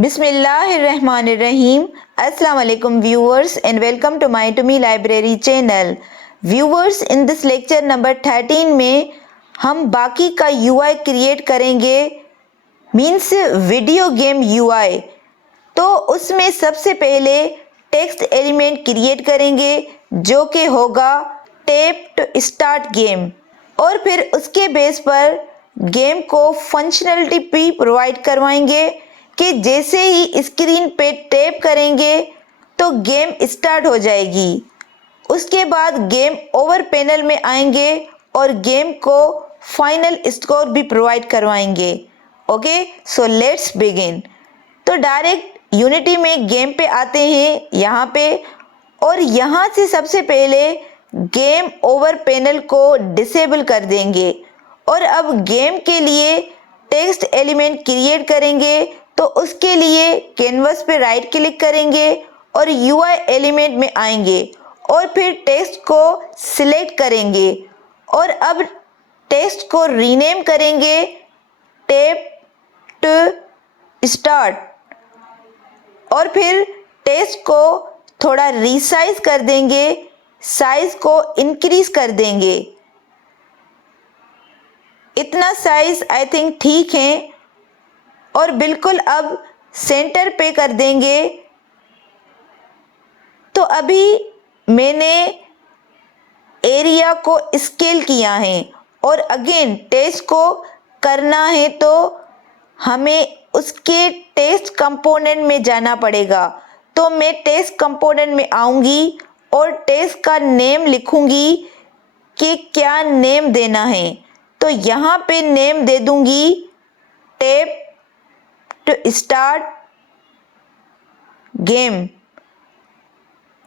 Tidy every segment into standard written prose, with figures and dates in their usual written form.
Bismillahirrahmanirrahim. Assalamu alaikum viewers and welcome to my To Me Library channel. Viewers, in this lecture number 13 में हम बाकी का UI create करेंगे, means video game UI। तो उसमें सबसे पहले टेक्स्ट एलिमेंट क्रिएट करेंगे जो कि होगा टैप टू स्टार्ट गेम, और फिर उसके बेस पर गेम को फंक्शनलिटी भी प्रोवाइड करवाएंगे कि जैसे ही स्क्रीन पे टैप करेंगे तो गेम स्टार्ट हो जाएगी। उसके बाद गेम ओवर पैनल में आएंगे और गेम को फाइनल स्कोर भी प्रोवाइड करवाएंगे। Okay, so let's begin. तो डायरेक्ट यूनिटी में गेम पे आते हैं यहाँ पे, और यहाँ से सबसे पहले गेम ओवर पैनल को डिसेबल कर देंगे और अब गेम के लिए टेक्स्ट एलिमेंट क्रिएट करेंगे। तो उसके लिए कैनवस पे राइट क्लिक करेंगे और UI एलिमेंट में आएंगे और फिर टेक्स्ट को सिलेक्ट करेंगे और अब टेक्स्ट को रीनेम करेंगे टैप टू स्टार्ट, और फिर टेक्स्ट को थोड़ा रीसाइज कर देंगे, साइज को इंक्रीज कर देंगे। इतना साइज आई थिंक ठीक है, और बिल्कुल अब सेंटर पे कर देंगे। तो अभी मैंने एरिया को स्केल किया है और अगेन टेक्स्ट को करना है तो हमें उसके टेक्स्ट कंपोनेंट में जाना पड़ेगा। तो मैं टेक्स्ट कंपोनेंट में आऊँगी और टेक्स्ट का नेम लिखूँगी कि क्या नेम देना है। तो यहाँ पे नेम दे दूँगी tap to start game.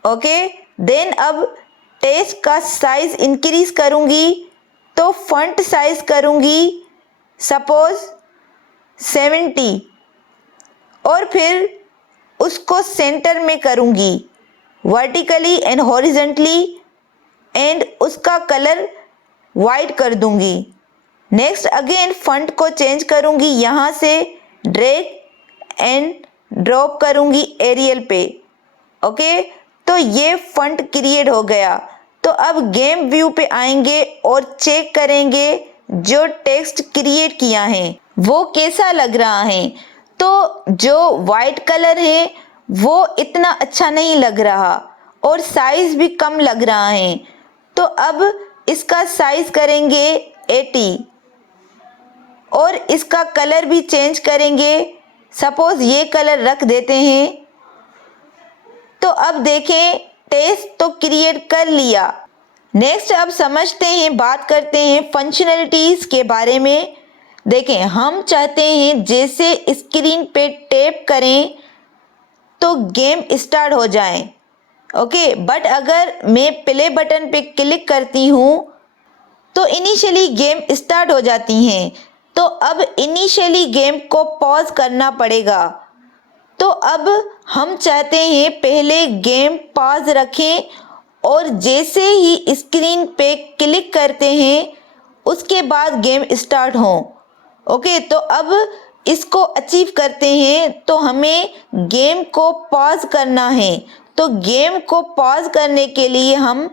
Okay, then अब टेक्स्ट का साइज इंक्रीज करूंगी तो फॉन्ट साइज करूंगी सपोज 70, और फिर उसको सेंटर में करूंगी वर्टिकली एंड हॉरिजेंटली, एंड उसका कलर वाइट कर दूंगी। नेक्स्ट अगेन फॉन्ट को चेंज करूंगी, यहाँ से ड्रैग एंड ड्रॉप करूंगी एरियल पे। ओके, तो ये फॉन्ट क्रिएट हो गया। तो अब गेम व्यू पे आएंगे और चेक करेंगे जो टेक्स्ट क्रिएट किया है वो कैसा लग रहा है। तो जो वाइट कलर है वो इतना अच्छा नहीं लग रहा और साइज भी कम लग रहा है। तो अब इसका साइज करेंगे 80 और इसका कलर भी चेंज करेंगे, सपोज ये कलर रख देते हैं। तो अब देखें टेक्स्ट तो क्रिएट कर लिया। नेक्स्ट अब समझते हैं, बात करते हैं फंक्शनलिटीज़ के बारे में। देखें, हम चाहते हैं जैसे स्क्रीन पे टैप करें तो गेम स्टार्ट हो जाए। ओके, बट अगर मैं प्ले बटन पे क्लिक करती हूँ तो इनिशियली गेम स्टार्ट हो जाती हैं। तो अब इनिशियली गेम को पॉज करना पड़ेगा। तो अब हम चाहते हैं पहले गेम पॉज रखें और जैसे ही स्क्रीन पे क्लिक करते हैं उसके बाद गेम स्टार्ट हो। ओके, तो अब इसको अचीव करते हैं तो हमें गेम को पॉज करना है। तो गेम को पॉज करने के लिए हम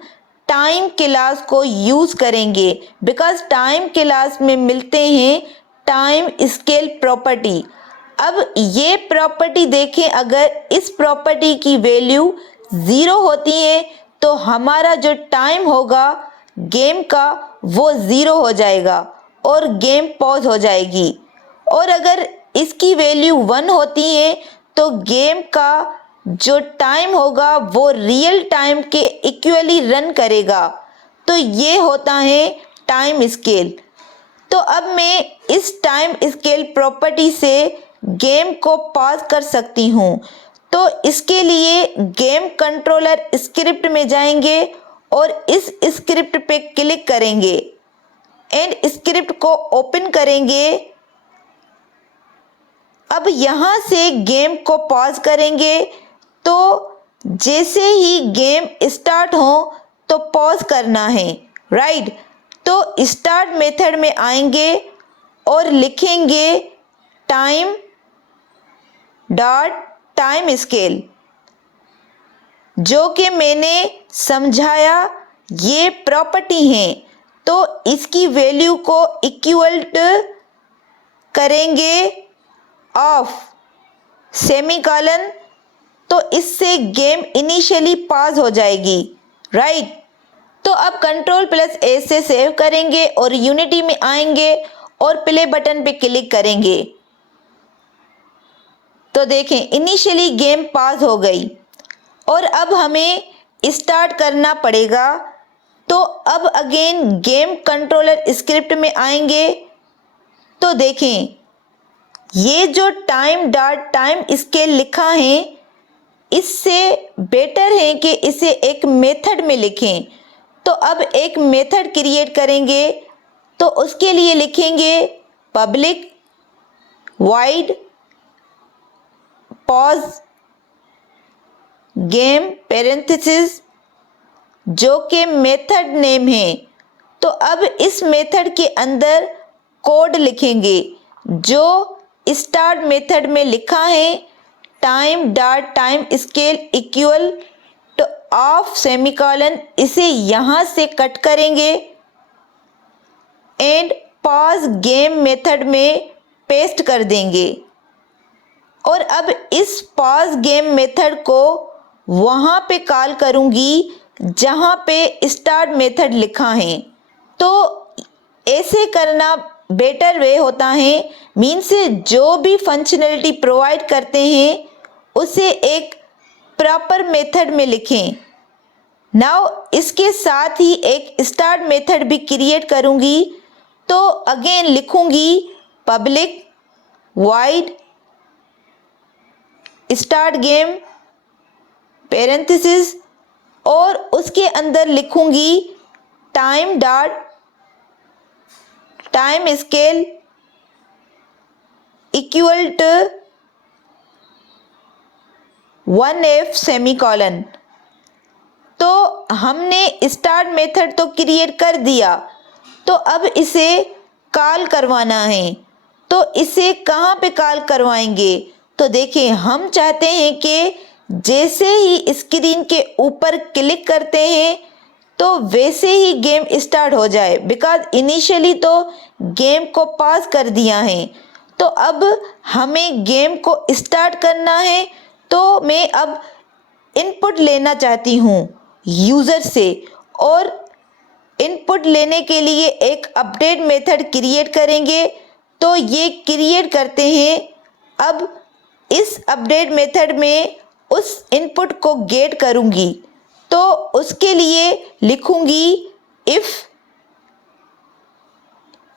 टाइम क्लास को यूज़ करेंगे, बिकॉज टाइम क्लास में मिलते हैं टाइम स्केल प्रॉपर्टी। अब ये प्रॉपर्टी देखें, अगर इस प्रॉपर्टी की वैल्यू 0 होती है तो हमारा जो टाइम होगा गेम का वो 0 हो जाएगा और गेम पॉज हो जाएगी, और अगर इसकी वैल्यू 1 होती है तो गेम का जो टाइम होगा वो रियल टाइम के इक्वली रन करेगा। तो ये होता है टाइम स्केल। तो अब मैं इस टाइम स्केल प्रॉपर्टी से गेम को पॉज कर सकती हूँ। तो इसके लिए गेम कंट्रोलर स्क्रिप्ट में जाएंगे और इस स्क्रिप्ट पे क्लिक करेंगे एंड स्क्रिप्ट को ओपन करेंगे। अब यहाँ से गेम को पॉज करेंगे तो जैसे ही गेम स्टार्ट हो तो पॉज करना है, राइट। तो स्टार्ट मेथड में आएंगे और लिखेंगे टाइम डॉट टाइम स्केल, जो कि मैंने समझाया ये प्रॉपर्टी हैं, तो इसकी वैल्यू को इक्वल करेंगे ऑफ सेमीकोलन, तो इससे गेम इनिशियली पास हो जाएगी, राइट। तो अब कंट्रोल प्लस ए से सेव करेंगे और यूनिटी में आएंगे और प्ले बटन पे क्लिक करेंगे। तो देखें इनिशियली गेम पास हो गई और अब हमें स्टार्ट करना पड़ेगा। तो अब अगेन गेम कंट्रोलर स्क्रिप्ट में आएंगे। तो देखें ये जो टाइम डॉट टाइम स्केल लिखा है, इससे बेटर है कि इसे एक मेथड में लिखें। तो अब एक मेथड क्रिएट करेंगे, तो उसके लिए लिखेंगे public wide pause game parenthesis, जो कि मेथड नेम है। तो अब इस मेथड के अंदर कोड लिखेंगे जो स्टार्ट मेथड में लिखा है, time dot time scale equal two of semicolon, इसे यहाँ से कट करेंगे एंड पॉज गेम मेथड में पेस्ट कर देंगे। और अब इस पॉज गेम मेथड को वहाँ पे कॉल करूँगी जहाँ पे स्टार्ट मेथड लिखा है। तो ऐसे करना बेटर वे होता है, मीन्स जो भी फंक्शनलिटी प्रोवाइड करते हैं उसे एक प्रॉपर मेथड में लिखें। नाउ इसके साथ ही एक स्टार्ट मेथड भी क्रिएट करूँगी। तो अगेन लिखूँगी public void start game parenthesis और उसके अंदर लिखूँगी time dot time scale equal to 1F semicolon. तो हमने स्टार्ट मेथड तो क्रिएट कर दिया, तो अब इसे कॉल करवाना है। तो इसे कहाँ पे कॉल करवाएंगे? तो देखिए हम चाहते हैं कि जैसे ही स्क्रीन के ऊपर क्लिक करते हैं तो वैसे ही गेम स्टार्ट हो जाए, बिकॉज इनिशियली तो गेम को पास कर दिया है। तो अब हमें गेम को स्टार्ट करना है, तो मैं अब इनपुट लेना चाहती हूँ यूज़र से, और इनपुट लेने के लिए एक अपडेट मेथड क्रिएट करेंगे। तो ये क्रिएट करते हैं। अब इस अपडेट मेथड में उस इनपुट को गेट करूँगी, तो उसके लिए लिखूँगी इफ़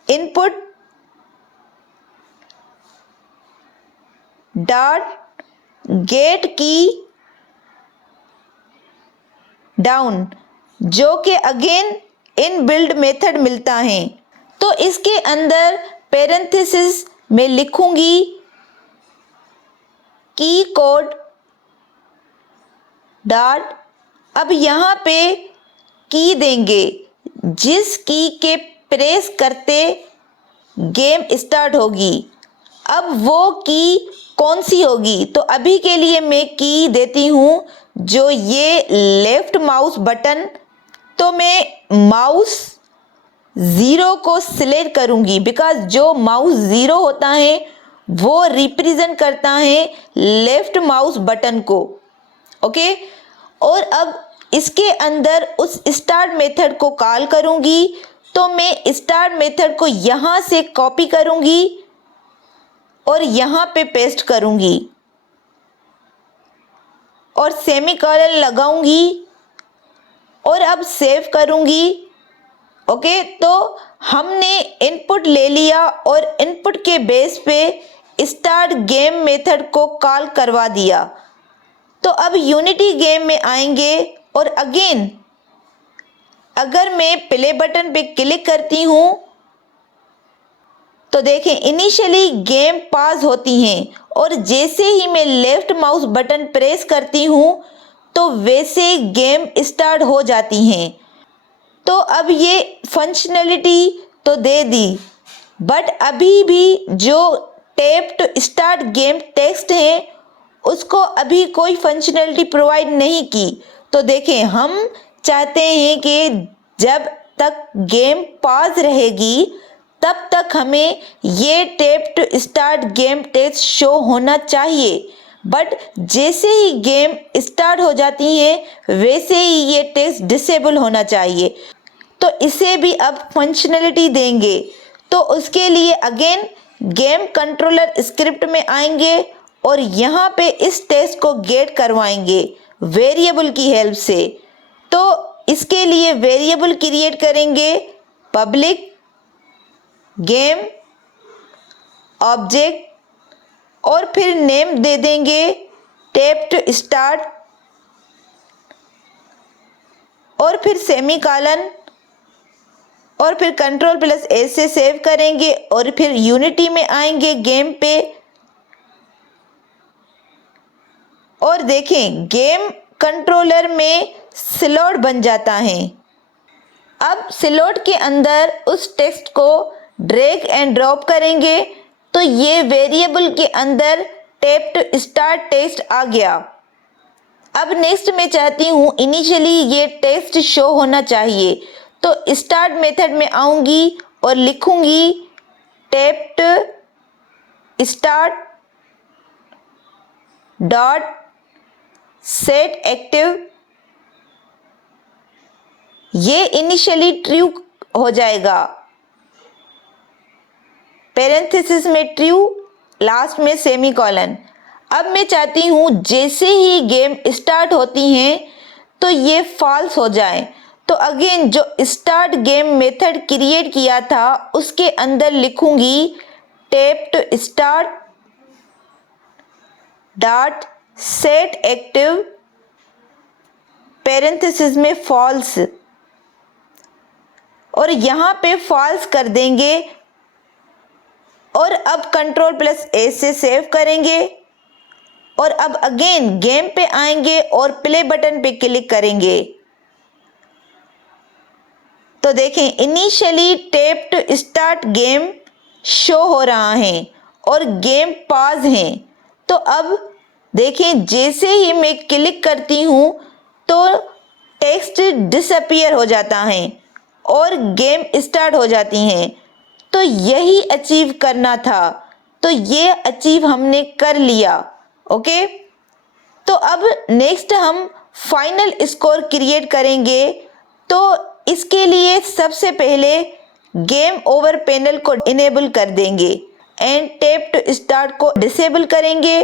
इनपुट डॉट गेट की डाउन, जो कि अगेन इन बिल्ड मेथड मिलता है। तो इसके अंदर पेरेंथेसिस में लिखूँगी की कोड डॉट, अब यहाँ पे की देंगे जिस की के प्रेस करते गेम स्टार्ट होगी। अब वो की कौन सी होगी? तो अभी के लिए मैं की देती हूँ जो ये लेफ्ट माउस बटन, तो मैं माउस ज़ीरो को सिलेक्ट करूँगी, बिकॉज जो माउस ज़ीरो होता है वो रिप्रेजेंट करता है लेफ्ट माउस बटन को, ओके। और अब इसके अंदर उस स्टार्ट मेथड को कॉल करूँगी। तो मैं स्टार्ट मेथड को यहाँ से कॉपी करूँगी और यहाँ पे पेस्ट करूँगी और सेमीकोलन लगाऊंगी और अब सेव करूँगी, ओके। तो हमने इनपुट ले लिया और इनपुट के बेस पे स्टार्ट गेम मेथड को कॉल करवा दिया। तो अब यूनिटी गेम में आएंगे और अगेन अगर मैं प्ले बटन पे क्लिक करती हूँ तो देखें इनिशियली गेम पास होती हैं, और जैसे ही मैं लेफ्ट माउस बटन प्रेस करती हूँ तो वैसे गेम स्टार्ट हो जाती हैं। तो अब ये फंक्शनलिटी तो दे दी, बट अभी भी जो tap to start game text है उसको अभी कोई फंक्शनैलिटी प्रोवाइड नहीं की। तो देखें, हम चाहते हैं कि जब तक गेम पॉज रहेगी तब तक हमें ये tap to start game text show होना चाहिए, बट जैसे ही गेम स्टार्ट हो जाती है वैसे ही ये टेक्स्ट डिसेबल होना चाहिए। तो इसे भी अब फंक्शनैलिटी देंगे। तो उसके लिए अगेन गेम कंट्रोलर स्क्रिप्ट में आएंगे और यहाँ पे इस टेक्स्ट को गेट करवाएंगे वेरिएबल की हेल्प से। तो इसके लिए वेरिएबल क्रिएट करेंगे, पब्लिक गेम ऑब्जेक्ट, और फिर नेम दे देंगे टैप टू स्टार्ट, और फिर सेमीकोलन, और फिर कंट्रोल प्लस ए से सेव करेंगे और फिर यूनिटी में आएंगे गेम पे। और देखें, गेम कंट्रोलर में स्लॉट बन जाता है। अब स्लॉट के अंदर उस टेक्स्ट को ड्रैग एंड ड्रॉप करेंगे तो ये वेरिएबल के अंदर टैप टू स्टार्ट टेक्स्ट आ गया। अब नेक्स्ट मैं चाहती हूँ इनिशियली ये टेक्स्ट शो होना चाहिए। तो स्टार्ट मेथड में आऊँगी और लिखूँगी tap to start dot set active. ये इनिशियली ट्रू हो जाएगा, पैरेंथेसिस में ट्रू, लास्ट में सेमीकोलन। अब मैं चाहती हूँ जैसे ही गेम स्टार्ट होती हैं तो ये फॉल्स हो जाए। तो अगेन जो स्टार्ट गेम मेथड क्रिएट किया था उसके अंदर लिखूंगी tap to start dot set active, parenthesis में फॉल्स, और यहाँ पे फॉल्स कर देंगे। और अब कंट्रोल प्लस ए से सेव करेंगे और अब अगेन गेम पे आएंगे और प्ले बटन पे क्लिक करेंगे। तो देखें, initially tap to start game show हो रहा है और गेम पॉज है। तो अब देखें, जैसे ही मैं क्लिक करती हूँ तो टेक्स्ट डिसअपीयर हो जाता है और गेम स्टार्ट हो जाती हैं। तो यही अचीव करना था, तो ये अचीव हमने कर लिया। ओके, तो अब नेक्स्ट हम फाइनल स्कोर क्रिएट करेंगे। तो इसके लिए सबसे पहले गेम ओवर पैनल को इनेबल कर देंगे एंड टैप टू स्टार्ट को डिसेबल करेंगे।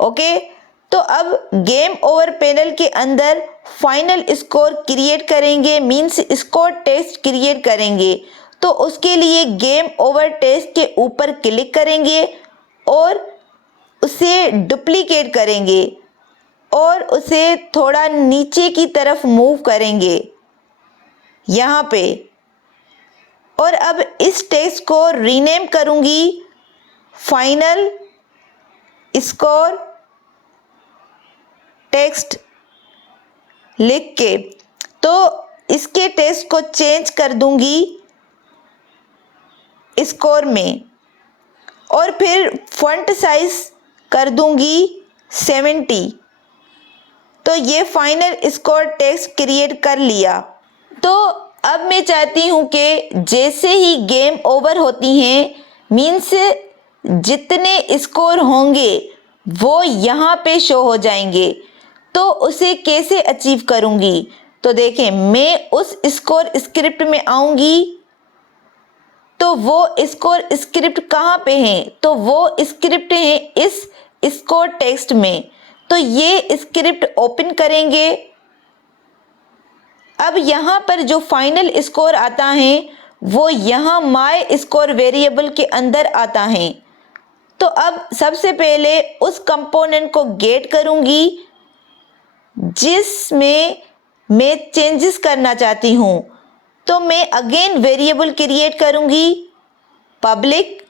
ओके, तो अब गेम ओवर पैनल के अंदर फाइनल स्कोर क्रिएट करेंगे, मींस स्कोर टेक्स्ट क्रिएट करेंगे। तो उसके लिए गेम ओवर टेक्स्ट के ऊपर क्लिक करेंगे और उसे डुप्लीकेट करेंगे और उसे थोड़ा नीचे की तरफ मूव करेंगे यहाँ पे। और अब इस टेक्स्ट को रीनेम करूँगी फाइनल स्कोर टेक्स्ट लिख के। तो इसके टेक्स्ट को चेंज कर दूंगी स्कोर में और फिर फॉन्ट साइज कर दूंगी 70। तो ये फाइनल स्कोर टेक्स्ट क्रिएट कर लिया। तो अब मैं चाहती हूँ कि जैसे ही गेम ओवर होती हैं, मीन्स जितने स्कोर होंगे वो यहाँ पे शो हो जाएंगे। तो उसे कैसे अचीव करूँगी? तो देखें, मैं उस स्कोर स्क्रिप्ट में आऊँगी। तो वो स्कोर स्क्रिप्ट कहाँ पे है? तो वो स्क्रिप्ट है इस स्कोर टेक्स्ट में। तो ये स्क्रिप्ट ओपन करेंगे। अब यहाँ पर जो फाइनल स्कोर आता है वो यहाँ माय स्कोर वेरिएबल के अंदर आता है। तो अब सबसे पहले उस कंपोनेंट को गेट करूँगी जिसमें मैं चेंजेस करना चाहती हूँ। तो मैं अगेन वेरिएबल क्रिएट करूँगी, पब्लिक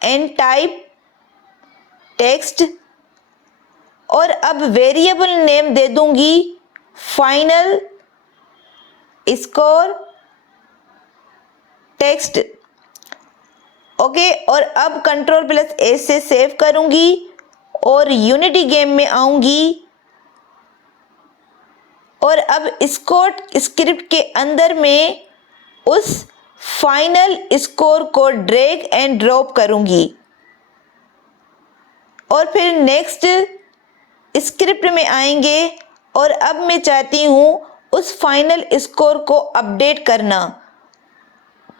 एंड टाइप टेक्स्ट, और अब वेरिएबल नेम दे दूँगी फाइनल स्कोर टेक्स्ट। ओके, और अब कंट्रोल प्लस ए से सेव करूँगी और यूनिटी गेम में आऊंगी और अब स्कोर स्क्रिप्ट के अंदर में उस फाइनल स्कोर को ड्रैग एंड ड्रॉप करूंगी और फिर नेक्स्ट स्क्रिप्ट में आएंगे और अब मैं चाहती हूँ उस फाइनल स्कोर को अपडेट करना।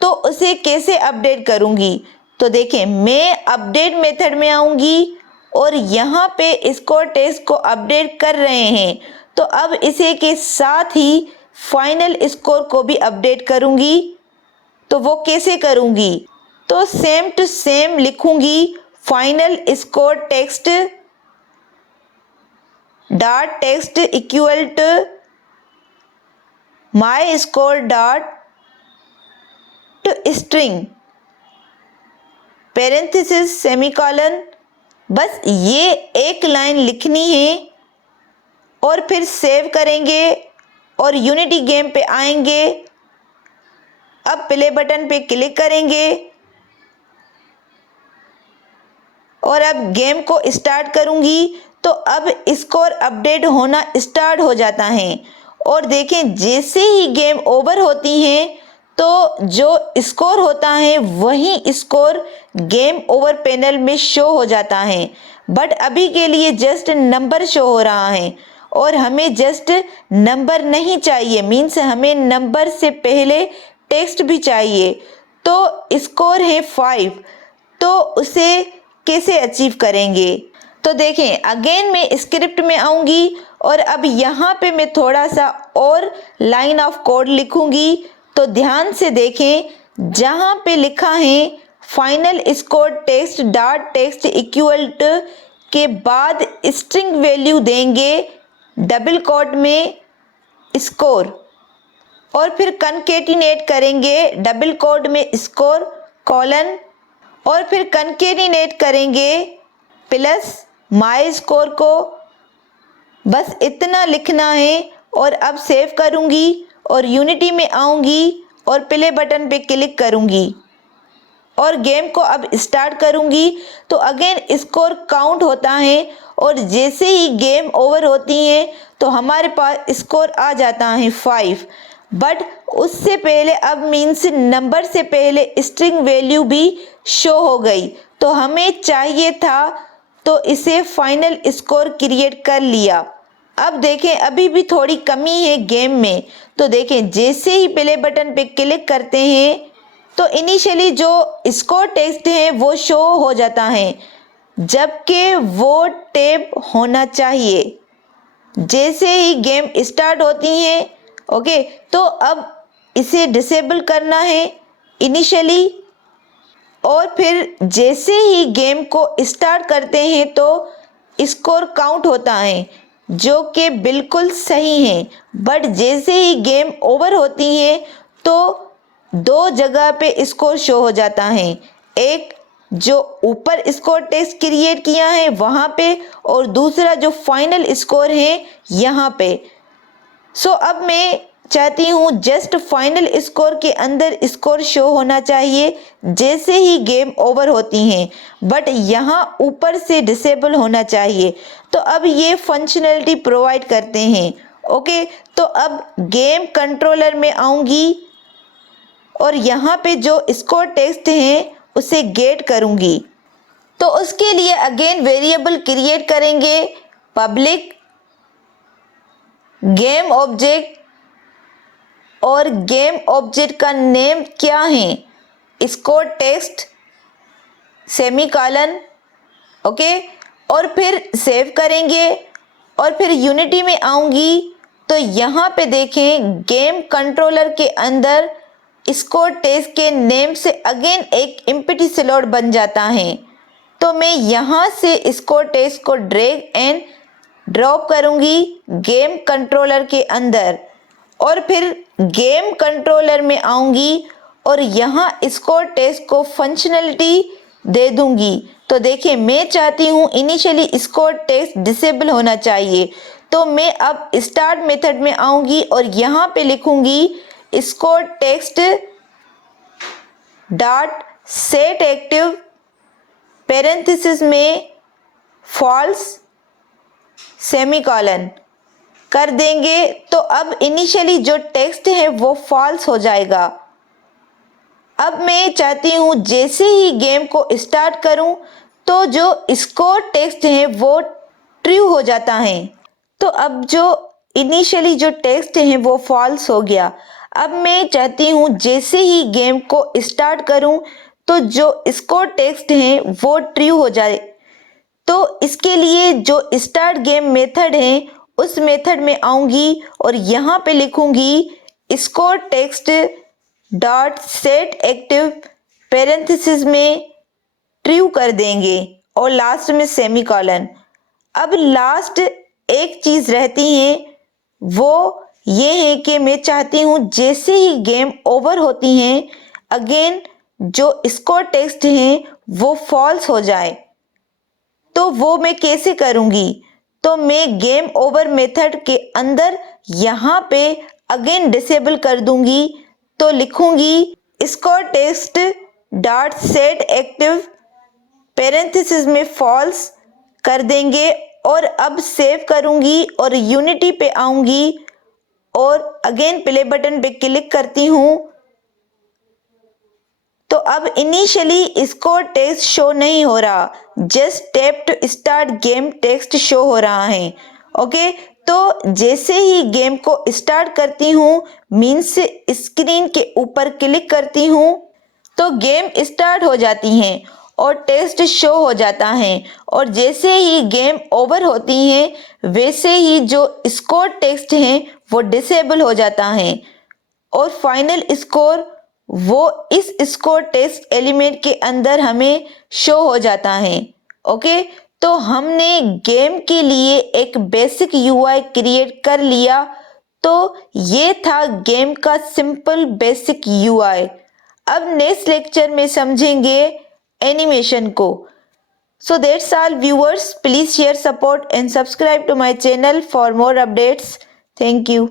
तो उसे कैसे अपडेट करूंगी? तो देखें, मैं अपडेट मेथड में आऊंगी और यहाँ पे स्कोर टेक्स्ट को अपडेट कर रहे हैं, तो अब इसे के साथ ही फाइनल स्कोर को भी अपडेट करूंगी। तो वो कैसे करूंगी? तो सेम टू सेम लिखूंगी final score text dot text equal to my score dot to string parenthesis semicolon. बस ये एक लाइन लिखनी है और फिर सेव करेंगे और यूनिटी गेम पे आएंगे। अब प्ले बटन पे क्लिक करेंगे और अब गेम को स्टार्ट करूंगी। तो अब स्कोर अपडेट होना स्टार्ट हो जाता है और देखें, जैसे ही गेम ओवर होती है तो जो स्कोर होता है वही स्कोर गेम ओवर पैनल में शो हो जाता है। बट अभी के लिए जस्ट नंबर शो हो रहा है और हमें जस्ट नंबर नहीं चाहिए, मीन्स हमें नंबर से पहले टेक्स्ट भी चाहिए। तो स्कोर है 5, तो उसे कैसे अचीव करेंगे? तो देखें, अगेन मैं स्क्रिप्ट में आऊंगी और अब यहाँ पे मैं थोड़ा सा और लाइन ऑफ कोड लिखूंगी। तो ध्यान से देखें, जहाँ पे लिखा है final score text dot text equal to के बाद स्ट्रिंग वैल्यू देंगे डबल कोट में स्कोर और फिर कनकेटिनेट करेंगे डबल कोट में स्कोर कॉलन और फिर कनकेटिनेट करेंगे प्लस माई स्कोर को। बस इतना लिखना है और अब सेव करूंगी और यूनिटी में आऊंगी और प्ले बटन पे क्लिक करूंगी और गेम को अब स्टार्ट करूंगी। तो अगेन स्कोर काउंट होता है और जैसे ही गेम ओवर होती है तो हमारे पास स्कोर आ जाता है 5। बट उससे पहले अब मीन्स नंबर से पहले स्ट्रिंग वैल्यू भी शो हो गई, तो हमें चाहिए था तो इसे फाइनल स्कोर क्रिएट कर लिया। अब देखें, अभी भी थोड़ी कमी है गेम में। तो देखें, जैसे ही प्ले बटन पे क्लिक करते हैं तो इनिशियली जो स्कोर टेक्स्ट है वो शो हो जाता है, जबकि वो टैब होना चाहिए जैसे ही गेम स्टार्ट होती है। ओके, तो अब इसे डिसेबल करना है इनिशियली और फिर जैसे ही गेम को स्टार्ट करते हैं तो स्कोर काउंट होता है, जो कि बिल्कुल सही है। बट जैसे ही गेम ओवर होती है तो दो जगह पे स्कोर शो हो जाता है, एक जो ऊपर स्कोर टेक्स्ट क्रिएट किया है वहाँ पे और दूसरा जो फाइनल स्कोर है यहाँ पे। सो अब मैं चाहती हूँ जस्ट फाइनल स्कोर के अंदर स्कोर शो होना चाहिए जैसे ही गेम ओवर होती हैं, बट यहाँ ऊपर से डिसेबल होना चाहिए। तो अब ये फंक्शनैलिटी प्रोवाइड करते हैं। ओके, तो अब गेम कंट्रोलर में आऊँगी और यहाँ पे जो स्कोर टेक्स्ट है उसे गेट करूँगी। तो उसके लिए अगेन वेरिएबल क्रिएट करेंगे पब्लिक गेम ऑब्जेक्ट और गेम ऑब्जेक्ट का नेम क्या है? Score text semicolon. ओके, और फिर सेव करेंगे और फिर यूनिटी में आऊँगी तो यहाँ पे देखें गेम कंट्रोलर के अंदर स्कोर टेक्स्ट के नेम से अगेन एक एम्प्टी स्लॉट बन जाता है। तो मैं यहाँ से स्कोर टेक्स्ट को ड्रैग एंड ड्रॉप करूँगी गेम कंट्रोलर के अंदर और फिर गेम कंट्रोलर में आऊँगी और यहाँ स्कोर टेक्स्ट को फंक्शनैलिटी दे दूँगी। तो देखिए, मैं चाहती हूँ इनिशियली स्कोर टेक्स्ट डिसेबल होना चाहिए, तो मैं अब स्टार्ट मेथड में आऊँगी और यहाँ पे लिखूँगी score text dot set active parenthesis में फॉल्स सेमीकोलन कर देंगे तो अब इनिशियली जो टेक्स्ट है वो फॉल्स हो जाएगा। अब मैं चाहती हूँ जैसे ही गेम को स्टार्ट करूँ तो जो स्कोर टेक्स्ट है वो ट्रू हो जाता है। तो अब जो इनिशियली जो टेक्स्ट है वो फॉल्स हो गया। अब मैं चाहती हूँ जैसे ही गेम को स्टार्ट करूँ तो जो स्कोर टेक्स्ट है वो ट्रू हो जाए। तो इसके लिए जो स्टार्ट गेम मेथड है उस मेथड में आऊँगी और यहाँ पे लिखूँगी score text dot set active parenthesis में ट्रू कर देंगे और लास्ट में सेमीकोलन। अब लास्ट एक चीज़ रहती है वो ये है कि मैं चाहती हूँ जैसे ही गेम ओवर होती है अगेन जो स्कोर टेक्स्ट है वो फॉल्स हो जाए। तो वो मैं कैसे करूँगी? तो मैं गेम ओवर मेथड के अंदर यहाँ पे अगेन डिसेबल कर दूंगी। तो लिखूंगी score text dot set active parenthesis में फॉल्स कर देंगे और अब सेव करूंगी और यूनिटी पे आऊंगी और अगेन प्ले बटन पे क्लिक करती हूँ। तो अब इनिशियली स्कोर टेक्स्ट शो नहीं हो रहा, just tap to start game text show हो रहा है। ओके, तो जैसे ही गेम को स्टार्ट करती हूँ मीन्स स्क्रीन के ऊपर क्लिक करती हूँ तो गेम स्टार्ट हो जाती है और टेक्स्ट शो हो जाता है और जैसे ही गेम ओवर होती है वैसे ही जो स्कोर टेक्स्ट है वो डिसेबल हो जाता है और फाइनल स्कोर वो इस स्कोर टेक्स्ट एलिमेंट के अंदर हमें शो हो जाता है। ओके, तो हमने गेम के लिए एक बेसिक यूआई क्रिएट कर लिया। तो ये था गेम का सिंपल बेसिक यूआई। अब नेक्स्ट लेक्चर में समझेंगे एनिमेशन को। So that's all viewers, please share, support and subscribe to my channel for more updates. Thank you.